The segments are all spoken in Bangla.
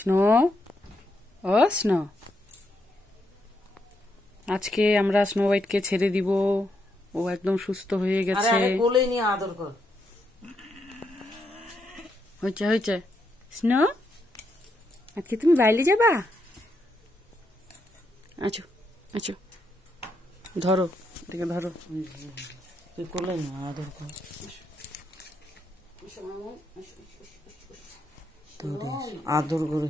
স্নো, ও স্নো, আজকে আমরা স্নো হোয়াইটকে ছেড়ে দিব। ও একদম সুস্থ হয়ে গেছে। কোলে নিয়ে আদর কর। হয়েছে হয়েছে। স্নো, আজকে তুমি বাইরে যাবা? আচ্ছা আচ্ছা, ধরো এটাকে, ধরো। তুই কোলে নিয়ে আদর কর। আদর করে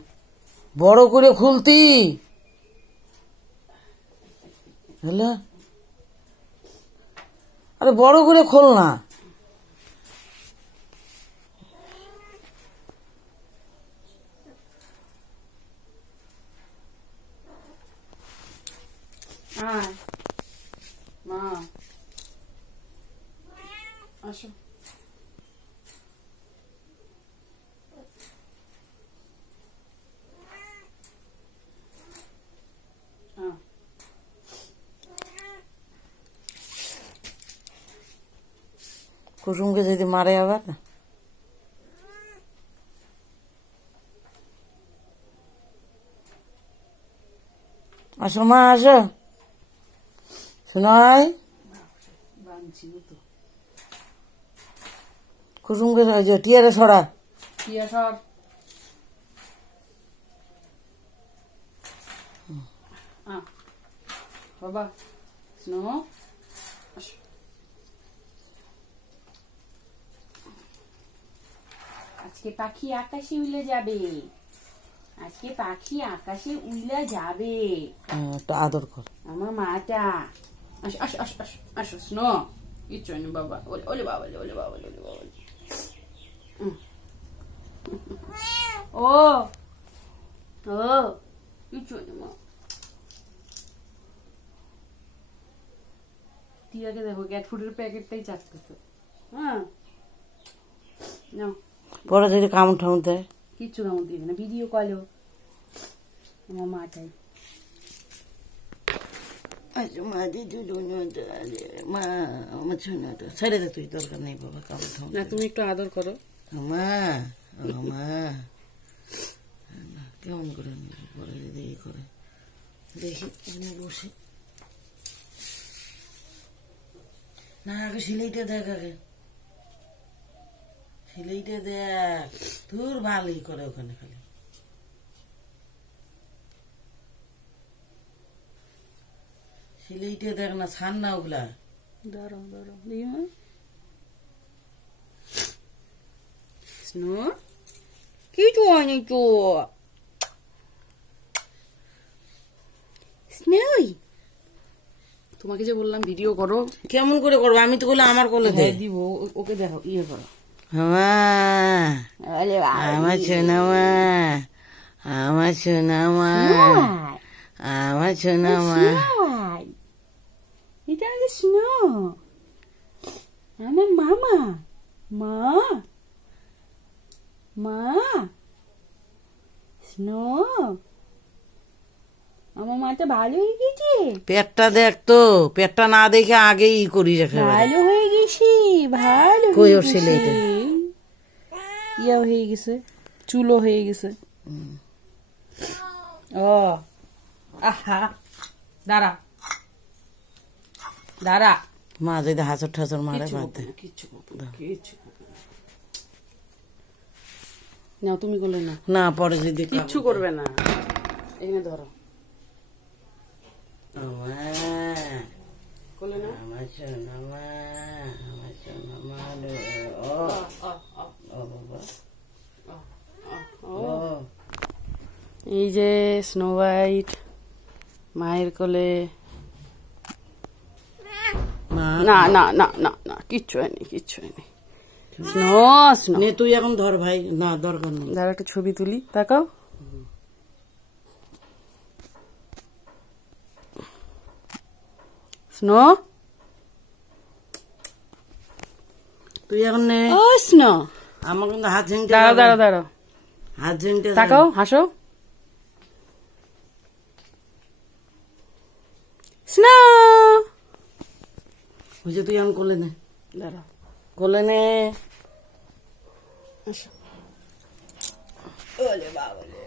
বড় করে খুলতি হ্যালো, আরে বড় করে খোল না। মা আসো। কুসুমকে যদি মারে আবার। আসো মা, আসো। শোনাই কুসুমকে টিয়ারে সরা। টিয়া সর। বাবা স্নো, আজকে পাখি আকাশে উড়ে যাবে। আজকে পাখি আকাশে উড়ে যাবে। একটা আদর কর আমার মাটা। আসো আসো আসো আসো আসো স্নো। কিচ্ছু হয়নি বাবা। ওলে ওলে বাবা, ওলে বাবা, ওলে বাবা। ও ও কিচ্ছু হয়নি মা। টিয়াকে দেখো ক্যাট ফুডের প্যাকেটটাই চাটতেছে। হ্যাঁ নাও। পরে যদি কামড় ঠামড় দেয় কিচ্ছু কামড় দিবে না। ভিডিও কলেও আমার মাটাই। মা আমার ছোনাটা ছেড়ে দে, তুই দরকার নেই বাবা কামড় ঠামড়। না তুমি একটু আদর করো। মা মা কেমন করে পরে যদি ই করে দেখি এখানে বসে। না আগে সিলাইটা দেখ, আগে সিলাইটা দেখ। তোর ভালোই করে ওখানে খালি সিলাইটা দেখ না, ছাড় না ওগুলা। দাঁড়াও দাঁড়াও দিও। স্নো কিছু হয়নি তো। স্নোই তোমাকে যে বললাম ভিডিও করো। কেমন করে করবো? আমি তো বলে আমার কোলে দে দিব। ওকে দেখো ইয়ে করো। আমার সোনা মা, আমার সোনা মা, আমার সোনা মা। এটা হচ্ছে স্নো, আমার মামা। মা মা স্নো, আমার মাটা ভালো হয়ে গেছে। পেটটা দেখ তো, পেটটা না দেখে আগেই করিস। ভালো হয়ে গেছি, ভালো কই হয়ে ওর ছেলেটা? ইয়াও হয়ে গেছে, চুলো হয়ে গেছে। ও আহা, দাঁড়া দাঁড়া। মা যদি হাসর ঠাসর মারে বাদ দে। কিচ্ছু কিচ্ছু নাও তুমি করলে না। না পরে যদি কিচ্ছু করবে না। এখানে ধরো। করলে না। আমার সোনা মা, আমার সোনা মা। ও বাবা, এই যে স্নো হোয়াইট মায়ের কোলে। না না না না না, কিচ্ছু হয়নি, কিচ্ছু হয়নি। স্নো স্নো নে তুই এখন ধর ভাই। না দরকার নেই। দাঁড়া একটা ছবি তুলি, তাকাও। স্নো তুই এখন নে। ও স্নো, আমার কিন্তু হাত ঝেঙতে। দাঁড়াও দাঁড়াও দাঁড়াও, হাত ঝেঙতে তাকাও, হাসো। স্নো ওই যে তুই এখন কোলে নে। দাঁড়াও, কোলে নে। আসো। ওলে বাবা রে।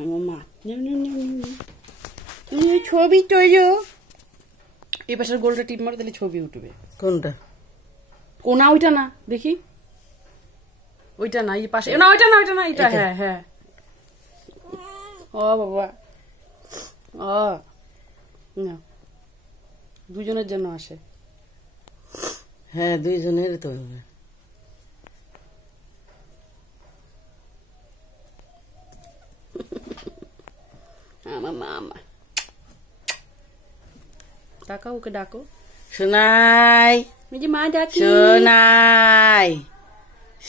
আমার মা ছবি তৈরি। এই পাশের গোলটা টিপ মারো, তাহলে ছবি উঠবে। কোনটা? কোনা ওইটা না, দেখি ওইটা না, এই পাশে না, ওইটা না, ওইটা না, এটা। হ্যাঁ হ্যাঁ, ও বাবা, ও না, দুজনের জন্য আসে। হ্যাঁ, দুইজনের তো হবে। আমার মামা, ডাকাও ওকে, ডাকো। সোনাই, এই যে মা ডাকি। সোনাই,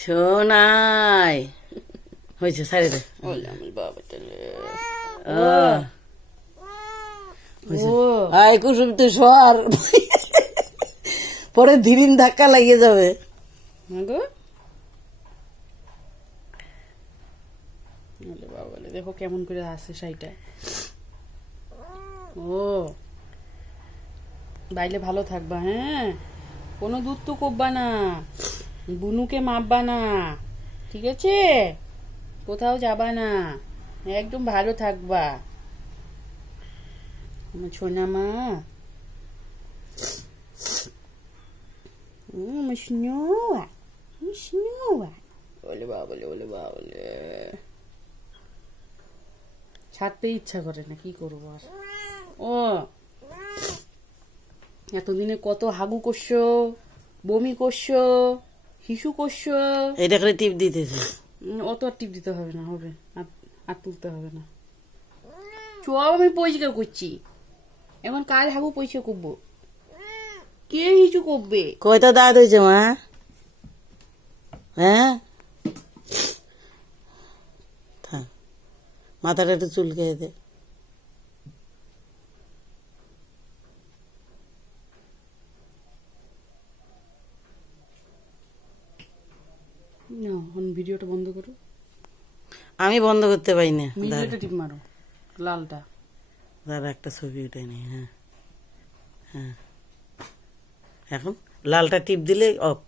সোনাই হয়েছে, সারি দে। আমার বাবা তাহলে আয় কুসুম, তুই সর, পরে ধীরিন ধাক্কা লাগিয়ে যাবে। দেখো কেমন করে আসে শাড়িটা। ও বাইলে ভালো থাকবা, হ্যাঁ, কোনো দুধ তো করবা না, বুনুকে মাপবা না, ঠিক আছে? কোথাও যাবা না, একদম ভালো থাকবা আমার সোনা মা। ওলে বাবলে, ওলে বাবলে, ছাড়তে ইচ্ছা করে না, কি করবো আর। ও এতদিনে কত হাগু করছো, বমি করছো, হিসু করছো। এটা করে টিপ দিতেছে। অত আর টিপ দিতে হবে না, হবে আর তুলতে হবে না। সব আমি পরিষ্কার করছি, এখন কাল হাগু পরিষ্কার করবো, কে হিসু করবে? কয়টা দাঁত হয়েছে মা? হ্যাঁ, মাথাটা একটু চুলকে দে। ভিডিওটা বন্ধ করো। আমি বন্ধ করতে পারি না। মিডিয়াটা টিপ মারো, লালটা। দাঁড়া, একটা ছবি উঠে নি। হ্যাঁ হ্যাঁ, এখন লালটা টিপ দিলে অফ।